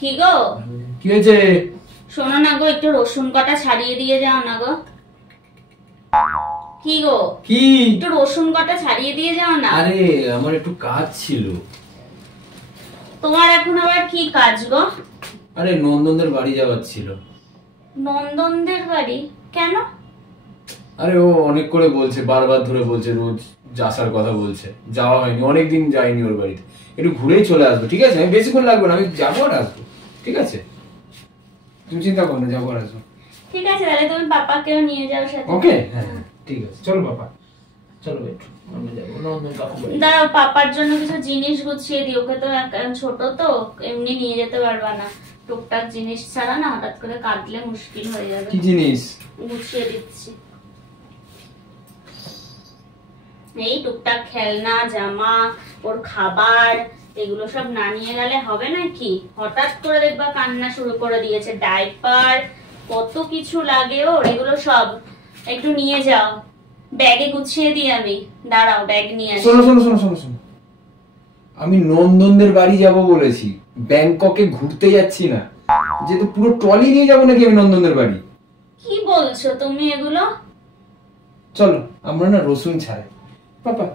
কি গো? কি হয়েছে? শোনো না গো, একটু রসুন কটা ছাড়িয়ে দিয়ে যাও না গো। কি গো? কি? একটু রসুন কটা ছাড়িয়ে দিয়ে যাও না। আরে আমার একটু কাজ ছিল। তোমার এখন আবার কি কাজ গো? আরে নন্দনদের বাড়ি যাওয়ার ছিল। নন্দনদের বাড়ি? কেন? আরে ও অনেক করে বলছে, বারবার ধরে বলছে, রোজ আসার কথা বলছে। যাওয়া হয়নি, অনেকদিন যাইনি ওর বাড়িতে। একটু ঘুরেই চলে আসবো, ঠিক আছে? আমি বেশিক্ষণ লাগবে না, আমি যাবো আর আসবো, ঠিক আছে? তুমি চিন্তা করো না, যাবো আর আসবো। ঠিক আছে, তাহলে তুমি পাপাকেও নিয়ে যাও সাথে। ওকে, হ্যাঁ ঠিক আছে, চলো বাবা, চলো একটু আমরা যাবো নন্দন কাকু বাড়ি। দাঁড়াও, পাপার জন্য কিছু জিনিস গুছিয়ে দিই। ওকে তো ছোট তো, এমনি নিয়ে যেতে পারবা না। টুকটাক জিনিস ছাড়া না হঠাৎ করে কাঁদলে মুশকিল হয়ে যাবে। কি জিনিস? গুছিয়ে দিচ্ছি। এই টুকটাক খেলনা, জামা, ওর খাবার, এগুলো সব না নিয়ে গেলে হবে নাকি? হঠাৎ করে দেখবা কান্না শুরু করে দিয়েছে। ডাইপার, কত কিছু লাগে ওর, এগুলো সব একটু নিয়ে যাও। ব্যাগে গুছিয়ে দিই আমি। দাঁড়াও, ব্যাগ নিয়ে আসি। শোনো শোনো শোনো শোনো শোনো, আমি নন্দনদের বাড়ি যাব বলেছি, ব্যাংককে ঘুরতে যাচ্ছি না। যেহেতু পুরো ট্রলি নিয়ে যাবো নাকি আমি নন্দনদের বাড়ি? কি বলছো তুমি এগুলো? চলো আমরা না রসুন ছাড়াই পাপা।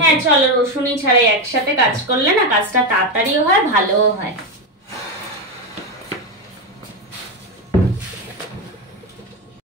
হ্যাঁ চলো, রসুনই ছাড়াই। একসাথে কাজ করলে না কাজটা তাড়াতাড়িও হয়, ভালোও হয়।